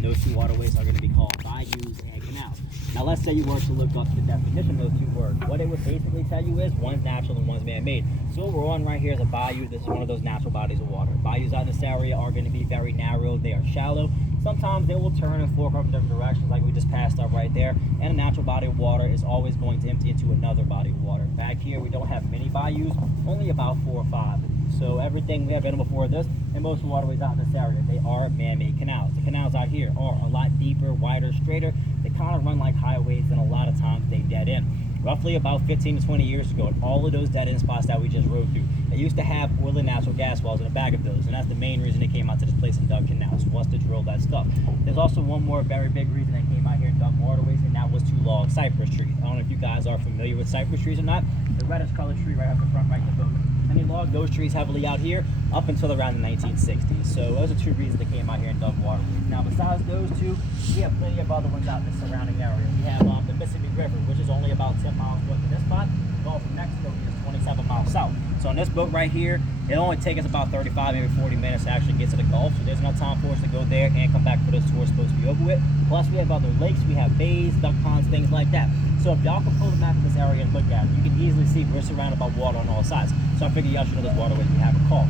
Those two waterways are going to be called bayous and canals. Now let's say you were to look up the definition of those two words. What it would basically tell you is one's natural and one's man-made. So what we're on right here is a bayou. This is one of those natural bodies of water. Bayous out in this area are going to be very narrow. They are shallow. Sometimes they will turn and fork up in different directions like we just passed up right there. And a natural body of water is always going to empty into another body of water. Back here we don't have many bayous, only about 4 or 5. So everything we have been before this, and most waterways out in this area, they are man-made canals. The canals out here are a lot deeper, wider, straighter. They kind of run like highways, and a lot of times they dead end. Roughly about 15 to 20 years ago, all of those dead end spots that we just rode through, they used to have oil and natural gas wells in the back of those, and that's the main reason they came out to this place and dug canals, was to drill that stuff. There's also one more very big reason they came out here and dug waterways, and that was to log cypress trees. I don't know if you guys are familiar with cypress trees or not. The reddish colored tree right up the front right in the boat. And they logged those trees heavily out here up until around the 1960s. So those are two reasons they came out here and dug waterways. Now besides those two, we have plenty of other ones out in the surrounding area. We have the Mississippi River, which is only about 10 miles north of this spot. Going from Mexico is 27 miles south. So on this boat right here, it only takes us about 35, maybe 40 minutes to actually get to the Gulf. So there's enough time for us to go there and come back for this tour supposed to be over with. Plus we have other lakes, we have bays, duck ponds, things like that. So if y'all can pull the map of this area and look at it, you can easily see we're surrounded by water on all sides. So I figured y'all should know this waterway we have a call.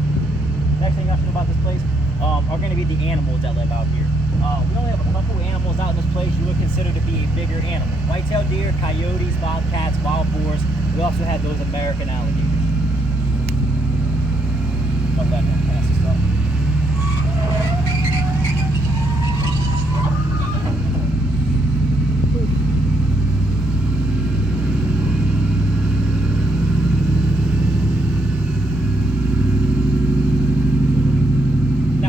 Next thing y'all should know about this place are going to be the animals that live out here. We only have a couple animals out in this place you would consider to be a bigger animal. White-tailed deer, coyotes, bobcats, wild boars. We also have those American alligators. Love that now, pass this stuff.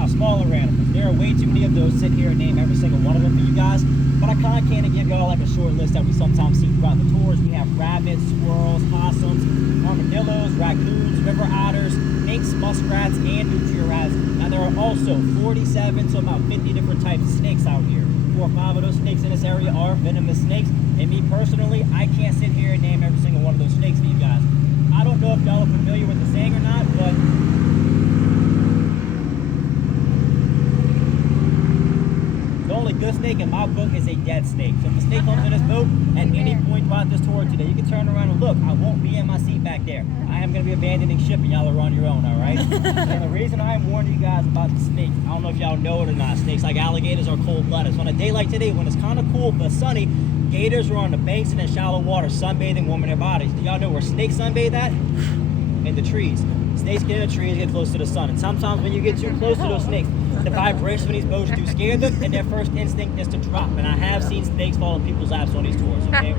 Smaller animals. There are way too many of those. Sit here and name every single one of them for you guys, but I kind of can't give y'all like a short list that we sometimes see throughout the tours. We have rabbits, squirrels, possums, armadillos, raccoons, river otters, minks, muskrats, and nutria rats. Now there are also 47 to about 50 different types of snakes out here. 4 or 5 of those snakes in this area are venomous snakes, and me personally, I can't sit here and name every single one of those snakes for you guys. I don't know if y'all are familiar with the saying or not, but the only good snake in my book is a dead snake. So if a snake comes in this boat at any point throughout this tour today, you can turn around and look. I won't be in my seat back there. I am going to be abandoning ship, and y'all are on your own, all right? And the reason I am warning you guys about the snakes, I don't know if y'all know it or not, snakes like alligators are cold-blooded. So on a day like today, when it's kind of cool but sunny, gators are on the banks and in shallow water sunbathing, warming their bodies. Do y'all know where snakes sunbathe at? In the trees. Snakes get in the trees, get close to the sun. And sometimes when you get too close to those snakes, the vibration of these boats do scare them, and their first instinct is to drop. And I have seen snakes fall in people's laps on these tours, okay?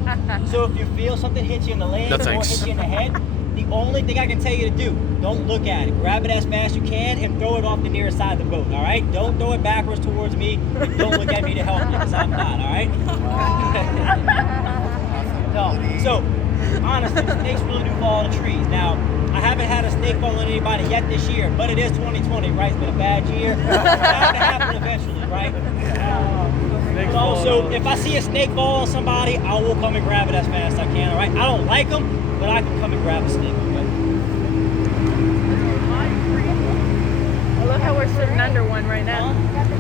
So if you feel something hit you in the leg or hit you in the head, the only thing I can tell you to do, don't look at it. Grab it as fast as you can and throw it off the nearest side of the boat, all right? Don't throw it backwards towards me, and don't look at me to help you, because I'm not, all right? No. So, honestly, snakes really do fall in the trees. Now, I haven't had a snake fall on anybody yet this year, but it is 2020, right? It's been a bad year. It's bound to happen eventually, right? But also, if I see a snake fall on somebody, I will come and grab it as fast as I can, all right? I don't like them, but I can come and grab a snake, okay? I love how we're sitting under one right now.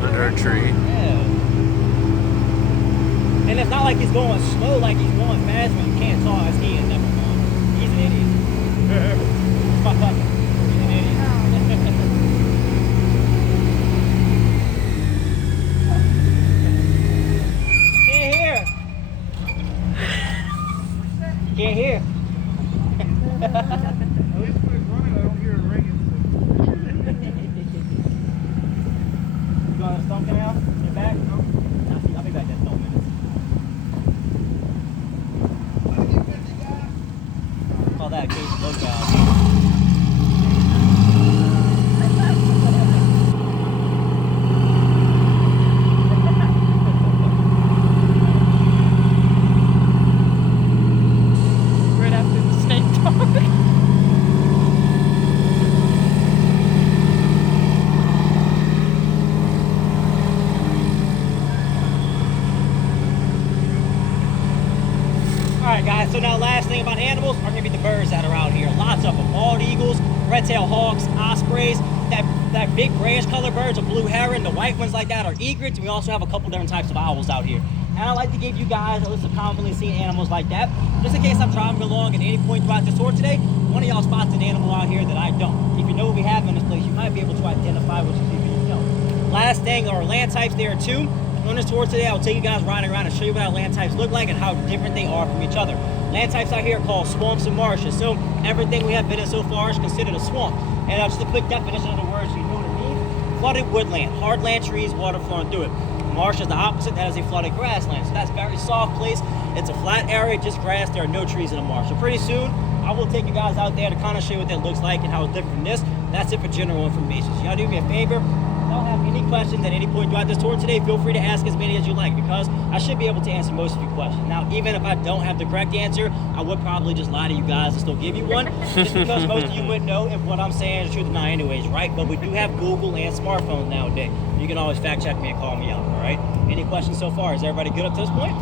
Under a tree. Yeah. And it's not like he's going slow, like he's going fast, but you can't tell his hand. Never mind. He's an idiot. My fucking. He's an idiot. Can't hear. Can't hear. At least when it's running, I don't hear it ringing. You going to Stump Canal? You're back? No. I'll be back in 12 minutes. Call that a case of lookout. Right after the snake talk. guys, so now last thing about animals are gonna be the birds that are out here. Lots of them. Bald eagles, red-tailed hawks, ospreys, that big grayish color birds, a blue heron, the white ones like that are egrets. We also have a couple different types of owls out here. And I like to give you guys a list of commonly seen animals like that, just in case I'm driving along at any point throughout this tour today, one of y'all spots an animal out here that I don't. If you know what we have in this place, you might be able to identify what you see for yourself. Last thing are land types. There are two. On this tour today, I'll take you guys riding around and show you what our land types look like and how different they are from each other. Land types out here are called swamps and marshes. So everything we have been in so far is considered a swamp. And just a quick definition of the words, you know what it means. Flooded woodland, hard land trees, water flowing through it. Marsh is the opposite, that is a flooded grassland. So that's a very soft place. It's a flat area, just grass. There are no trees in the marsh. So pretty soon, I will take you guys out there to kind of show you what that looks like and how it's different from this. That's it for general information. So y'all do me a favor. If y'all have any questions at any point throughout this tour today, feel free to ask as many as you like, because I should be able to answer most of your questions. Now, even if I don't have the correct answer, I would probably just lie to you guys and still give you one, just because most of you would know if what I'm saying is the truth or not anyways, right? But we do have Google and smartphones nowadays. You can always fact check me and call me out, all right? Any questions so far? Is everybody good up to this point?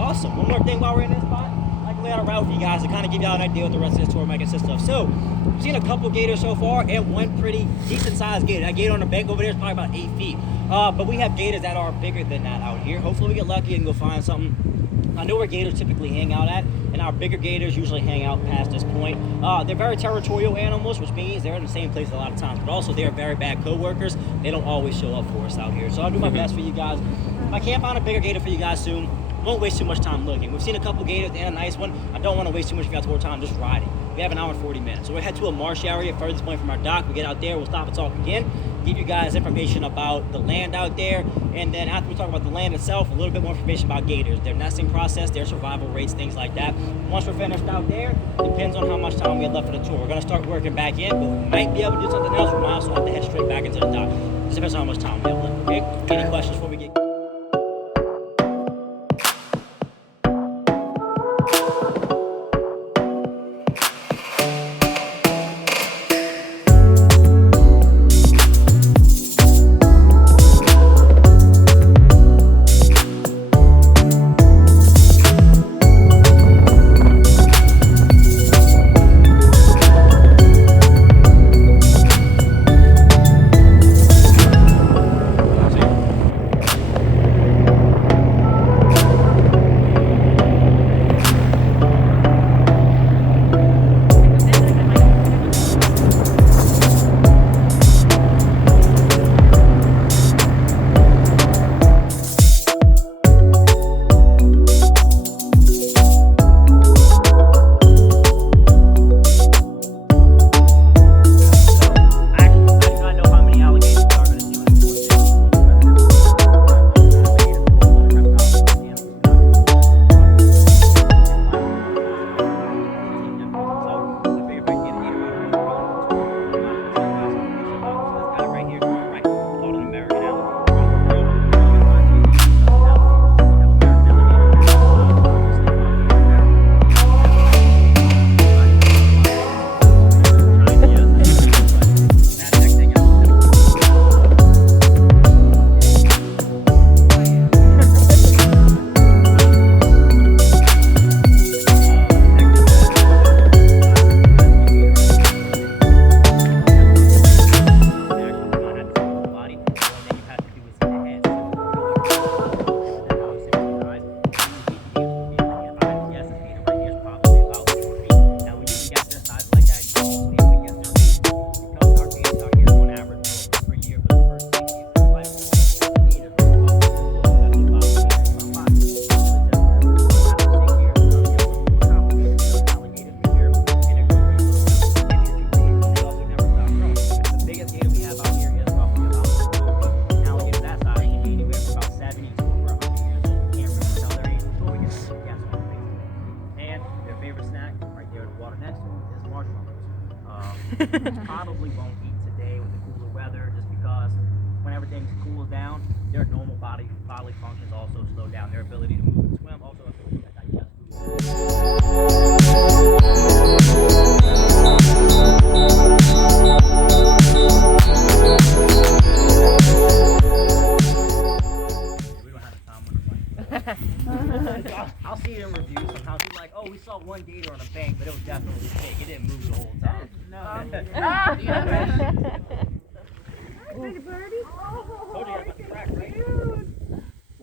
Awesome. One more thing while we're in this spot. I can lay out a route for you guys to kind of give y'all an idea what the rest of this tour might consist of. So, we've seen a couple gators so far and one pretty decent sized gator. That gator on the bank over there is probably about 8 feet. But we have gators that are bigger than that out here. Hopefully we get lucky and go find something. I know where gators typically hang out at, and our bigger gators usually hang out past this point. They're very territorial animals, which means they're in the same place a lot of times, but also they're very bad co-workers. They don't always show up for us out here. So I'll do my best for you guys. If I can't find a bigger gator for you guys soon, won't waste too much time looking. We've seen a couple gators and a nice one. I don't want to waste too much of your tour time just riding. We have an hour and 40 minutes. So we'll head to a marsh area, furthest point from our dock. We get out there, we'll stop and talk again, give you guys information about the land out there, and then after we talk about the land itself, a little bit more information about gators, their nesting process, their survival rates, things like that. Once we're finished out there, depends on how much time we have left for the tour. We're gonna start working back in, but we might be able to do something else. We might also have to head straight back into the dock. Just depends on how much time we have left, okay? Any questions before we get probably won't eat today with the cooler weather, just because when everything cools down, their normal bodily functions also slow down. Their ability to move and swim also affects their digestion. I'll see it in reviews sometimes. People like, oh, we saw one gator on a bank, but it was definitely fake. It didn't move the whole time. Pretty birdie. Told you guys about the crack, right?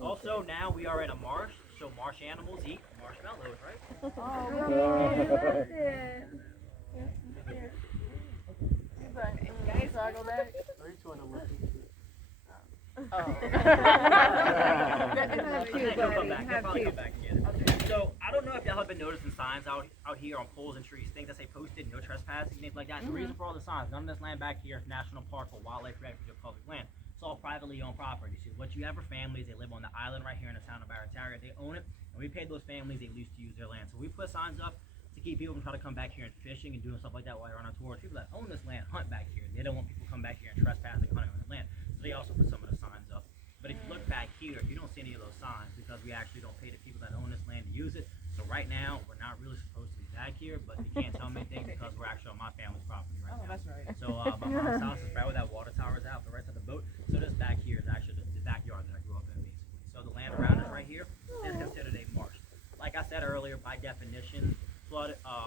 Also, now we are in a marsh, so marsh animals eat marshmallows, right? He'll come back. He'll probably come back again. So I don't know if y'all have been noticing signs out here on poles and trees, things that say posted, no trespassing, things like that. The reason for all the signs, none of this land back here is national park or wildlife refuge or public land. It's all privately owned property. So what you have are families, they live on the island right here in the town of Barataria, they own it, and we paid those families they lease to use their land. So we put signs up to keep people from trying to come back here and fishing and doing stuff like that while you're on our tour. People that own this land hunt back here. They don't want people to come back here and trespass and hunting on the land. So they also put some of the signs up. But if you look back here, you don't see any of those signs because we actually don't pay the people that own this land to use it. So right now, we're not really supposed to be back here, but they can't tell me anything because we're actually on my family's property right now. That's right. So my mom's house is right where that water tower is out, the right side of the boat. So this back here is actually the backyard that I grew up in, basically. So the land around us right here is considered a marsh. Like I said earlier, by definition,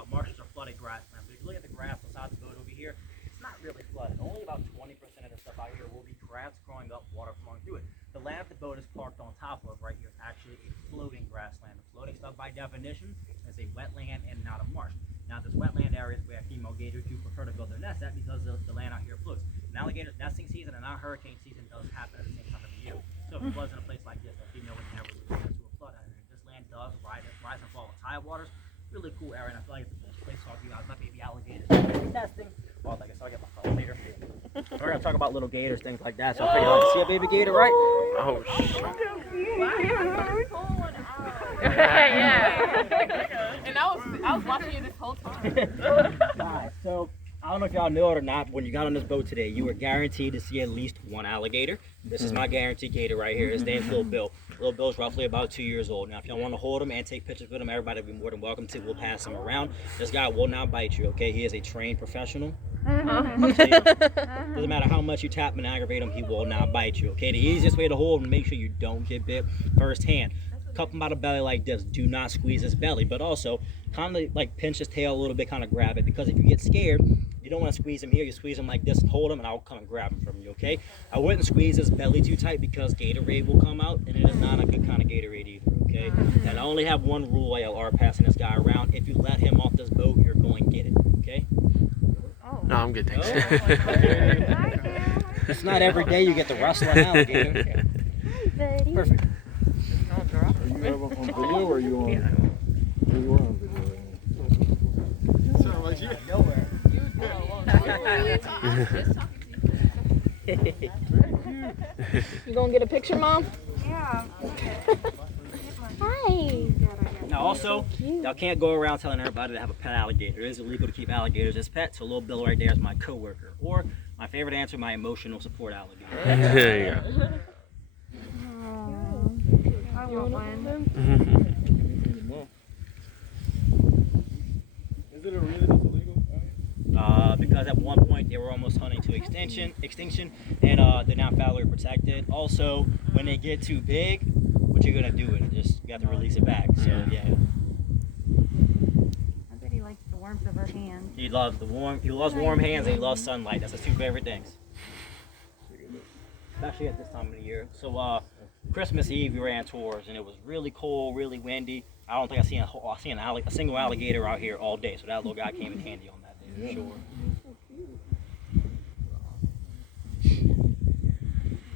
marshes are flooded grasslands. But if you look at the grass beside the boat over here, it's not really flooded. Only about 20% of the stuff out here will be grass growing up, water flowing through it. The land the boat is parked on top of right here is actually a floating grassland. The floating stuff by definition is a wetland and not a marsh. Now this wetland area is where female gators do prefer to build their nests at because the land out here floats. And alligator nesting season and our hurricane season does happen at the same time of the year. So if it floods in a place like this, a female would never lose to a flood out here. This land does rise and fall with tide waters. Really cool area, and I feel like it's the best place to talk to you guys about baby alligators nesting. Well, like I said, I'll get my phone later. We're gonna talk about little gators, things like that. So I figured, like, see a baby gator, right? Oh shit. Yeah. And I was watching you this whole time. Alright, so I don't know if y'all know it or not, but when you got on this boat today, you were guaranteed to see at least one alligator. This is my guaranteed gator right here. His name's Little Bill. Little Bill's roughly about 2 years old. Now, if y'all want to hold him and take pictures with him, everybody will be more than welcome to. We'll pass him around. This guy will not bite you, okay? He is a trained professional. Doesn't matter how much you tap him and aggravate him, he will not bite you, okay? The easiest way to hold him and make sure you don't get bit firsthand. Cup him by the belly like this. Do not squeeze his belly, but also kind of like pinch his tail a little bit, kind of grab it, because if you get scared, you don't want to squeeze him here. You squeeze him like this and hold him, and I'll come and grab him from you, okay? I wouldn't squeeze his belly too tight because Gatorade will come out, and it is not a good kind of Gatorade either, okay? And I only have one rule while y'all are passing this guy around. If you let him off this boat, you're going to get it, okay? No, I'm good, thanks. It's not every day you get to wrestle an alligator. Perfect. Are you ever on video or are you on? You are on video. Right? Sound like you. Nowhere. You gonna get a picture, Mom? Yeah. Hi. Now also, y'all can't go around telling everybody to have a pet alligator. It is illegal to keep alligators as pets, so Little Bill right there is my coworker. Or, my favorite answer, my emotional support alligator. There you go. I want one. Is it really illegal? Because at one point they were almost hunting to extinction, and they're now federally protected. Also, when they get too big, what you're gonna do with it? Just you have to release it back. So yeah. I bet he likes the warmth of her hands. He loves warm hands, and he loves sunlight. That's his two favorite things. Especially at this time of the year. So Christmas Eve we ran tours, and it was really cold, really windy. I don't think I seen a single alligator out here all day. So that little guy came in handy on that day for sure.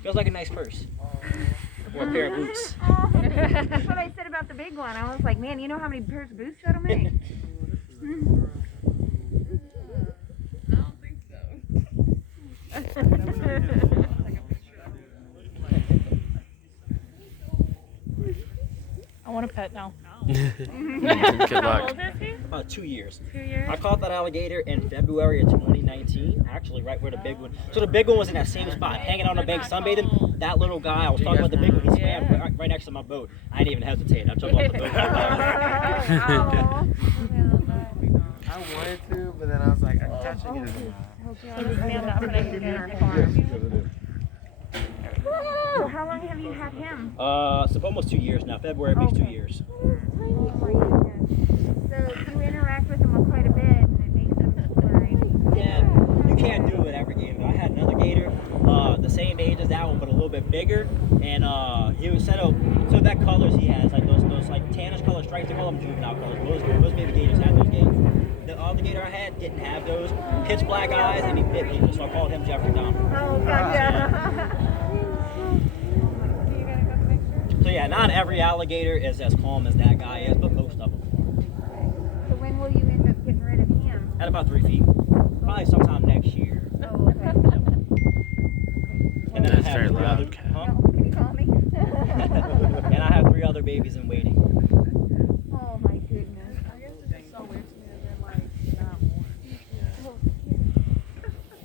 Feels like a nice purse. Or a pair of boots. That's what I said about the big one. I was like, man, you know how many pairs of boots that'll make? I don't think so. I want a pet now. Good luck. About 2 years. 2 years? I caught that alligator in February of 2019, actually right where the big one. So the big one was in that same spot, hanging on the bank sunbathing. That little guy, I was talking about the big one, he swam right next to my boat. I didn't even hesitate. I took off the boat. I wanted to, but then I was like, I'm touching it. I'm gonna get our farm. So how long have you had him? So almost 2 years now. February makes 2 years. Oh my goodness. So you interact with him quite a bit, and it makes him worried. Yeah, you can't do it every game. But I had another gator, the same age as that one, but a little bit bigger, and he was set up. So that colors he has, like those like tannish color stripes, they call them juvenile colors. Most baby gators have those gators. The other gator I had didn't have those. Pitch black eyes, and he bit people, so I called him Jeffrey Dahmer. Oh, gotcha. So yeah, not every alligator is as calm as that guy is, but most of them So when will you end up getting rid of him? are. At about 3 feet, probably sometime next year. Oh, okay. And then That's I have very 3 loud, other. okay. Huh? Can you call me? And I have 3 other babies in waiting. Oh my goodness.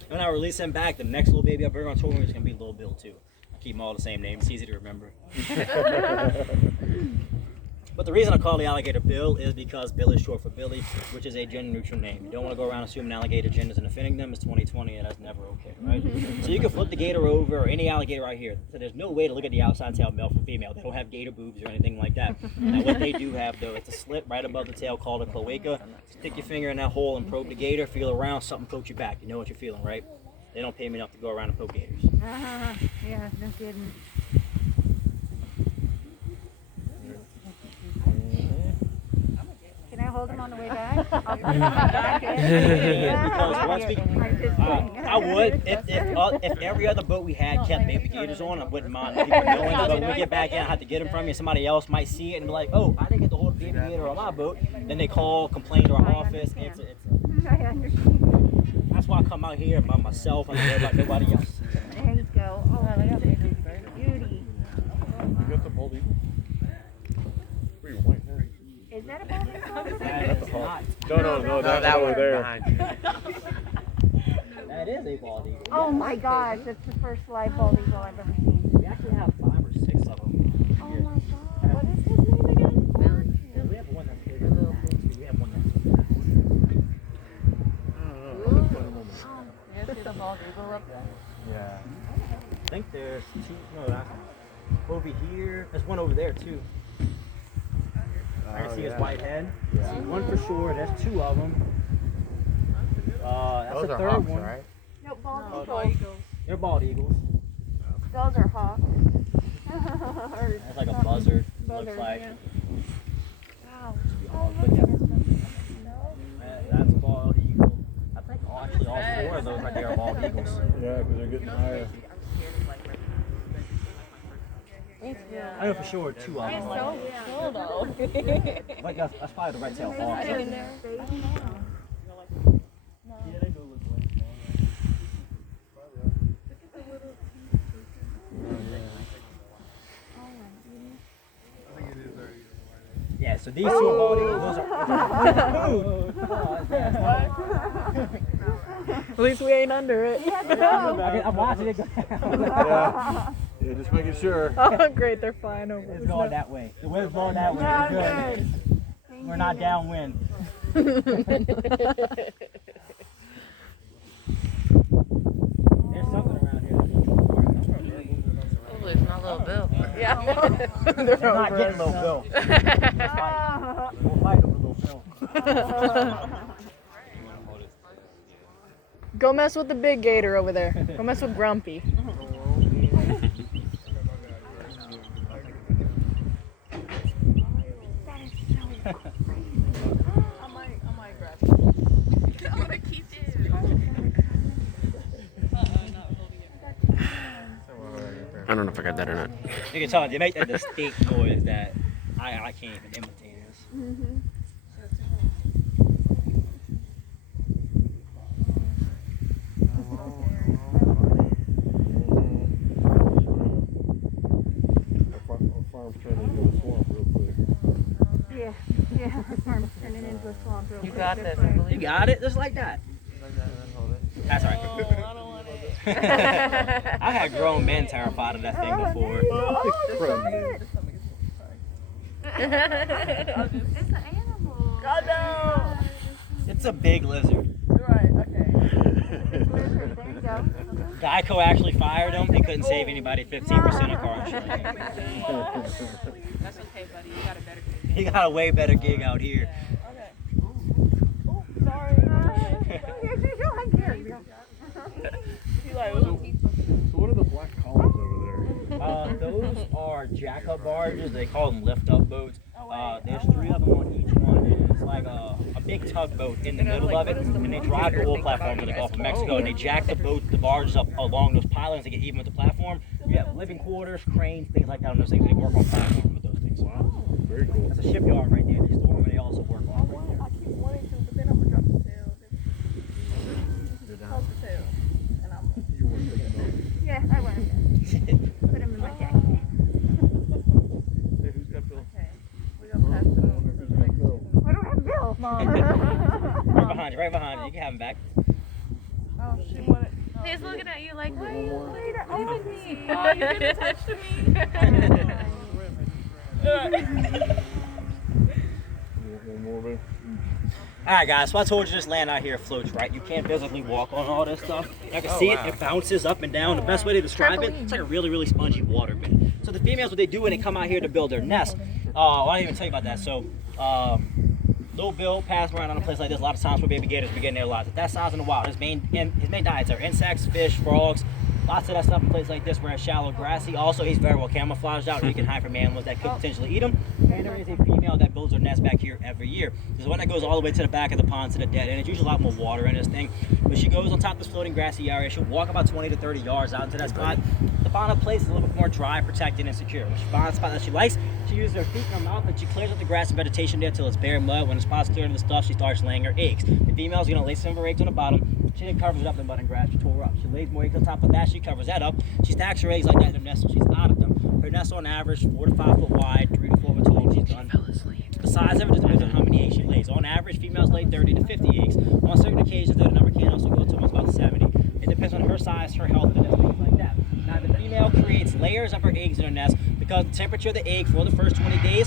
When I release him back, the next little baby I bring on tour is gonna be Little Bill too. I keep them all the same name. It's easy to remember. But the reason I call the alligator Bill is because Bill is short for Billy, which is a gender neutral name. You don't want to go around assuming alligator genders and offending them. It's 2020 and that's never okay, right? So you can flip the gator over, or any alligator right here. So there's no way to look at the outside tail male from female. They don't have gator boobs or anything like that. Now what they do have though, it's a slit right above the tail called a cloaca. Stick your finger in that hole and probe the gator, feel around, something pokes your back. You know what you're feeling, right? They don't pay me enough to go around and poke gators. Yeah, no kidding. Can I hold him on the way back? I'll put him on my back. Because once we, I'm just kidding. I would if every other boat we had kept baby gators on, I wouldn't mind people knowing. But when we get back in, I have to get them from you. Somebody else might see it and be like, "Oh, I didn't get to hold a baby gator on my boat." Then they call, complain to our office. I understand. That's why I come out here by myself and like nobody else. There you go. Oh, beauty. You got the bald eagle? Where your white hair? Is that a bald eagle? That is not. No, that one over there. That is a bald eagle. Oh my gosh, that's the first live bald eagle I've ever seen. We actually have 5 or 6 of them. Oh my god. What is his name again? We have one that's bigger than that. We have one that's bigger. Yeah. I think there's 2. No, that's over here. There's one over there too. I can see his white head. See one for sure. There's 2 of them. That's Those the are 3rd hawks, one. right? No, bald eagles. They're bald eagles. Those are hawks. That's like a buzzard. Looks like. Wow. But yeah, that's a bald eagle. I think actually all 4 of those right there are bald eagles. Yeah, because they're getting higher. I know for sure 2 of them. Cool though. Like that's probably the right tail hawk. Yeah, they do look like that. Yeah, so these 2 are bald eagles. Those are. At least we ain't under it. I'm watching it go down. Yeah, just making sure. Oh, great, they're flying over. It's going that way. The wind's blowing that way. We're good. We're not downwind. There's something around here. Hopefully it's not Little Bill. Yeah. They're not getting Little Bill. We'll fight over Little Bill. Go mess with the big gator over there. Go mess with Grumpy. I don't know if I got that or not. You can tell they make that distinct noise that I can't even imitate this. Our farm's turning into a swamp real quick. Yeah, the farm's turning into a swamp real You quick. got this, I You believe. got it, just like that. That's all right. I don't want it. I had grown men terrified of that thing before. It's an animal. God no! It's a big lizard. Right, okay. Lizard, there you go. Geico actually fired him. He couldn't save anybody 15% of car insurance. That's okay, buddy. You got a better gig. He got a way better gig out here. Okay. He like, So what are the black columns over Those are jack-up barges. They call them lift-up boats. There's 3 of them on each one. And it's like a big tugboat in the middle of it, and they drive the oil platform to the Gulf of Mexico, and they jack the barges up along those pylons to get even with the platform. You have living quarters, cranes, things like that on those things. They work on platforms with those things. there? Wow, very cool. That's a shipyard right there. They store them, and they also work on them. I keep wanting to, but then I'm gonna drop the tail. You're down. Hold the tail. And I'm You want to take a boat? Yeah, I want to. Put him in my jacket. Hey, who's got Bill? okay. We're gonna pass it on to the next one. What do I have, Bill? Mom. Right behind you. You can have him back. Oh, she wanted. he's looking at you like, why One you more. later on me? Oh, you're gonna touch me. One more, babe. Alright guys, so I told you this land out here floats, right? You can't physically walk on all this stuff. I can see it bounces up and down. The best way to describe it, it's like a really, really spongy water bed. So the females, what they do when they come out here to build their nest, I didn't even tell you about that. So, little Bill passed around on a place like this. A lot of times where baby gators be getting there a lot. At that size in the wild, his main diets are insects, fish, frogs, lots of that stuff in places like this where it's shallow, grassy. Also, he's very well camouflaged out, so he can hide from animals that could potentially eat him. And there is a female that builds her nest back here every year. There's one that goes all the way to the back of the pond to the dead end. It's usually a lot more water in this thing. But she goes on top of this floating grassy area. She'll walk about 20 to 30 yards out into that spot. The final place is a little bit more dry, protected, and secure. When she finds a spot that she likes, she uses her feet and her mouth, and she clears up the grass and vegetation there till it's bare mud. When the spot's cleared of the stuff, she starts laying her eggs. The female's gonna lay some of her eggs on the bottom. She then covers it up in mud and grass. She tore her up. She lays more eggs on top of that. She covers that up. She stacks her eggs like that in her nest, so she's out of them. Her nest on average 4 to 5 foot wide, 3 to 4 foot tall. She's done. The size of it just depends on how many eggs she lays. On average, females lay 30 to 50 eggs. On certain occasions, the number can also go to almost about 70. It depends on her size, her health, and things like that. Now, the female creates layers of her eggs in her nest because the temperature of the egg for the first 20 days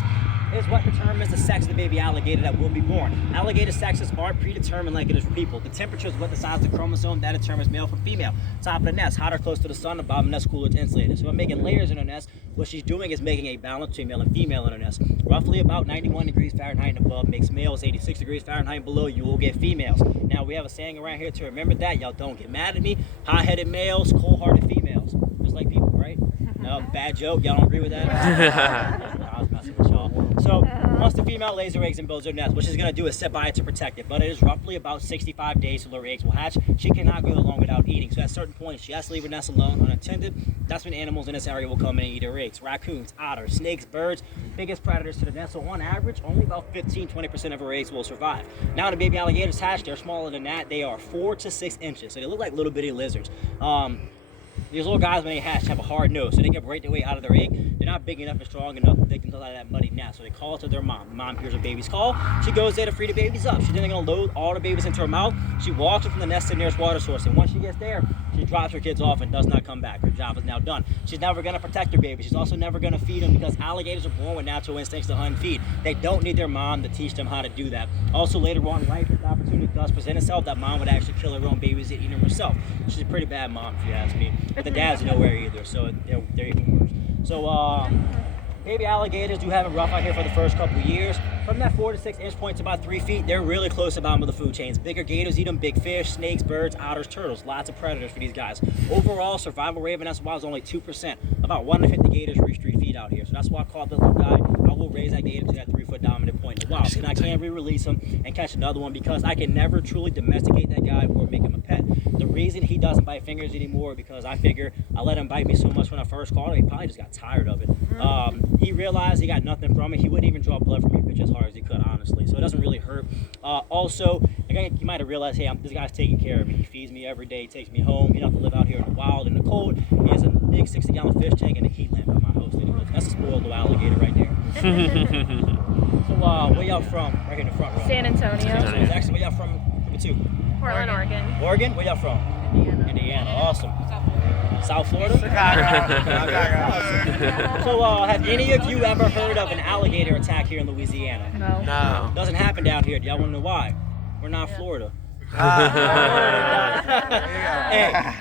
is what determines the sex of the baby alligator that will be born. Alligator sexes aren't predetermined like it is for people. The temperature is what decides the chromosome that determines male from female. Top of the nest, hotter close to the sun, the bottom of the nest cooler to insulated. So by making layers in her nest, what she's doing is making a balance between male and female in her nest. Roughly about 91 degrees Fahrenheit and above makes males, 86 degrees Fahrenheit and below, you will get females. Now we have a saying around here to remember that. Y'all don't get mad at me. Hot-headed males, cold-hearted females. Just like people, right? No, bad joke. Y'all don't agree with that? I was messing with y'all. So once the female lays her eggs and builds her nest, what she's going to do is sit by it to protect it. But it is roughly about 65 days till her eggs will hatch. She cannot go long without eating. So at a certain point, she has to leave her nest alone, unattended. That's when animals in this area will come in and eat her eggs. Raccoons, otters, snakes, birds, biggest predators to the nest. So on average, only about 15-20% of her eggs will survive. Now the baby alligators hatch, they're smaller than that. They are 4 to 6 inches. So they look like little bitty lizards. These little guys, when they hatch, have a hard nose, so they can break their way out of their egg. They're not big enough and strong enough that they can come out of that muddy nest. So they call to their mom. Mom hears her baby's call. She goes there to free the babies up. She's then going to load all the babies into her mouth. She walks them from the nest to the nearest water source. And once she gets there, she drops her kids off and does not come back. Her job is now done. She's never going to protect her baby. She's also never going to feed them because alligators are born with natural instincts to hunt and feed. They don't need their mom to teach them how to do that. Also, later on in life, if the opportunity does present itself, that mom would actually kill her own babies and eat them herself. She's a pretty bad mom, if you ask me. But the dad's nowhere either, so they're even worse. So, baby alligators do have it rough out here for the first couple of years. From that 4 to 6 inch point to about 3 feet, they're really close to the bottom of the food chains. Bigger gators eat them, big fish, snakes, birds, otters, turtles. Lots of predators for these guys. Overall, survival rate of nest wild is only 2%. About 1 to 50 gators reach 3 feet out here. So that's why I called this little guy. I will raise that gator to that 3-foot dominant point in the wild. And I can't re-release him and catch another one because I can never truly domesticate that guy or make him a pet. The reason he doesn't bite fingers anymore because I figure I let him bite me so much when I first caught him, he probably just got tired of it. He realized he got nothing from it. He wouldn't even draw blood from me bitch as hard as he could, honestly. So it doesn't really hurt. Also, you might have realized, hey, this guy's taking care of me. He feeds me every day. He takes me home. You don't have to live out here in the wild, in the cold. He has a big 60-gallon fish tank and a heat lamp at my house that he lives in. That's a spoiled little alligator right there. So, where y'all from? Right here in the front row. San Antonio. So it's actually, where y'all from? Number 2. Portland, Oregon. Oregon? Where y'all from? Indiana. Awesome. South Florida? So, have any of you ever heard of an alligator attack here in Louisiana? No. No. Doesn't happen down here. Do y'all want to know why? We're not Florida. Hey,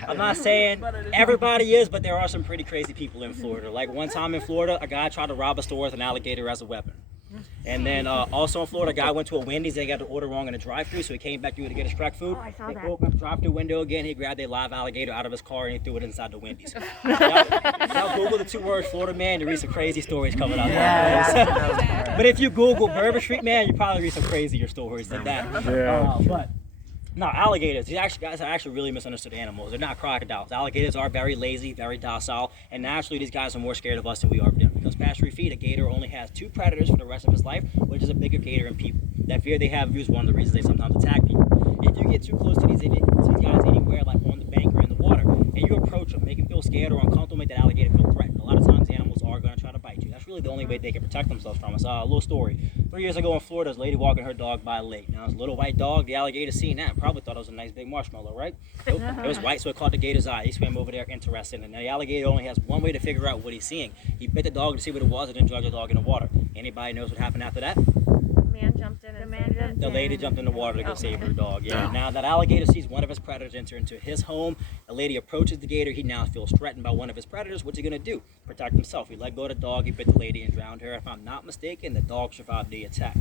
I'm not saying everybody is, but there are some pretty crazy people in Florida. Like one time in Florida, a guy tried to rob a store with an alligator as a weapon. And then also in Florida, a guy went to a Wendy's, they got the order wrong in a drive-thru, so he came back through to get his direct food. Oh, I saw They that. opened up the drive-thru window again, he grabbed a live alligator out of his car and he threw it inside the Wendy's. Y'all Google the 2 words Florida man, you read some crazy stories coming out there. But if you Google Bourbon Street man, you probably read some crazier stories than that. Yeah. But no, alligators, guys are actually really misunderstood animals. They're not crocodiles. Alligators are very lazy, very docile, and naturally these guys are more scared of us than we are of them. Because past 3 feet, a gator only has 2 predators for the rest of his life, which is a bigger gator and people. That fear they have is one of the reasons they sometimes attack people. If you get too close to these guys anywhere, like on the bank or in the water, and you approach them, make them feel scared or uncomfortable, make that alligator feel threatened. A lot of times animals are going to try to bite you. That's really the only way they can protect themselves from us. A little story. 3 years ago in Florida, this lady walking her dog by a lake. Now, it's a little white dog. The alligator seen that and probably thought it was a nice big marshmallow, right? Nope. It was white, so it caught the gator's eye. He swam over there interested. And the alligator only has one way to figure out what he's seeing. He bit the dog to see what it was and then dragged the dog in the water. Anybody knows what happened after that? Man jumped in and saved it. The lady jumped in the water to go save her dog. Yeah. Oh. Now that alligator sees one of his predators enter into his home. The lady approaches the gator. He now feels threatened by one of his predators. What's he gonna do? Protect himself. He let go of the dog. He bit the lady and drowned her. If I'm not mistaken, the dog survived the attack.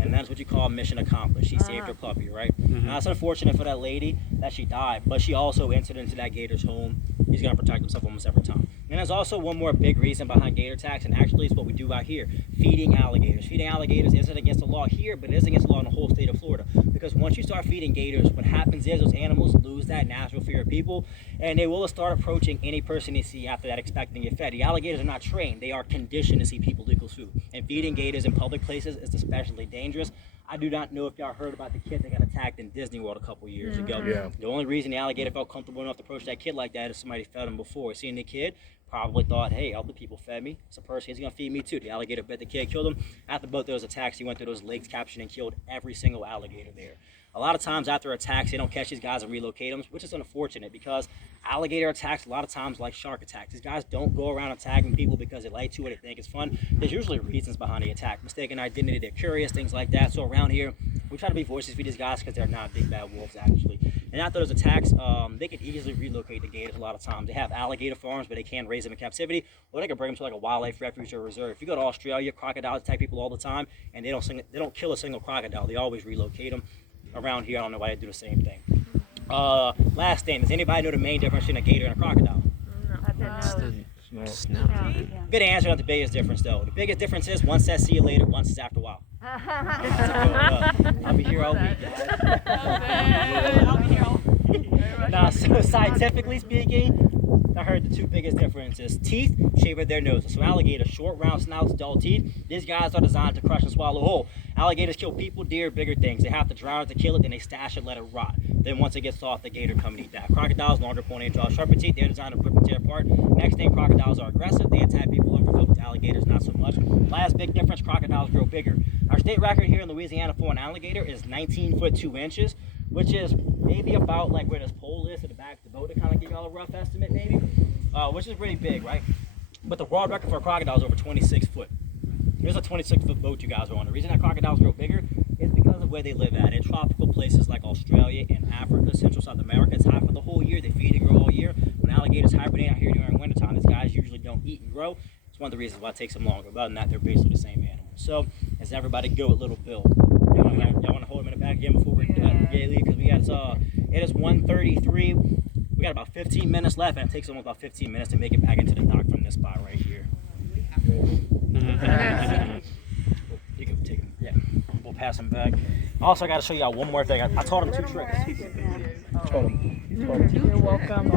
And that's what you call mission accomplished. She saved her puppy, right? Now it's unfortunate for that lady that she died, but she also entered into that gator's home. He's gonna protect himself almost every time. And there's also one more big reason behind gator attacks, and actually it's what we do out here, feeding alligators. Feeding alligators isn't against the law here, but it is against the law in the whole state of Florida. Because once you start feeding gators, what happens is those animals lose that natural fear of people, and they will start approaching any person they see after that expecting to get fed. The alligators are not trained, they are conditioned to see people equal food. And feeding gators in public places is especially dangerous. I do not know if y'all heard about the kid that got attacked in Disney World a couple years ago. Yeah. The only reason the alligator felt comfortable enough to approach that kid like that is somebody fed him before. Seeing the kid, probably thought, hey, other people fed me. It's a person, he's gonna feed me too. The alligator bit the kid, killed him. After both those attacks, he went through those lakes, captured and killed every single alligator there. A lot of times after attacks, they don't catch these guys and relocate them, which is unfortunate because alligator attacks a lot of times like shark attacks. These guys don't go around attacking people because they like to or they think it's fun. There's usually reasons behind the attack. Mistaken identity, they're curious, things like that. So around here, we try to be voices for these guys because they're not big bad wolves actually. And after those attacks, they can easily relocate the gators a lot of times. They have alligator farms, but they can't raise them in captivity, or they can bring them to like a wildlife refuge or reserve. If you go to Australia, crocodiles attack people all the time, and they don't kill a single crocodile. They always relocate them. Around here, I don't know why they do the same thing. Last thing, does anybody know the main difference between a gator and a crocodile? No. Snout. Good answer, not the biggest difference though. The biggest difference is one says see you later, one says after a while. I'll be here all week, guys. I'll be here all Now, so scientifically speaking, I heard the 2 biggest differences. Teeth, shape of their noses. So alligators, short, round snouts, dull teeth. These guys are designed to crush and swallow whole. Alligators kill people, deer, bigger things. They have to drown it to kill it, then they stash it, let it rot. Then once it gets soft, the gator come and eat that. Crocodiles, longer pointy jaw, sharper teeth. They're designed to rip and tear apart. Next thing, crocodiles are aggressive. They attack people unprovoked. Alligators, not so much. Last big difference, crocodiles grow bigger. Our state record here in Louisiana for an alligator is 19 foot 2 inches, which is maybe about like where this pole is at the back of the boat to kind of give y'all a rough estimate maybe, which is pretty big, right? But the world record for a crocodile is over 26 foot. There's a 26-foot boat you guys are on. The reason that crocodiles grow bigger is because of where they live at. In tropical places like Australia and Africa, Central South America, it's hot for the whole year. They feed and grow all year. When alligators hibernate out here during wintertime, these guys usually don't eat and grow. It's one of the reasons why it takes them longer. But other than that, they're basically the same animal. So, as everybody go with Little Bill. Y'all want to hold him in the back again before we leave? Because we got, it is 1:33. We got about 15 minutes left, and it takes almost about 15 minutes to make it back into the dock from this spot right here. You can take him. Yeah, we'll pass him back. Also, I got to show y'all one more thing. I taught him 2 tricks. Taught him. You're welcome.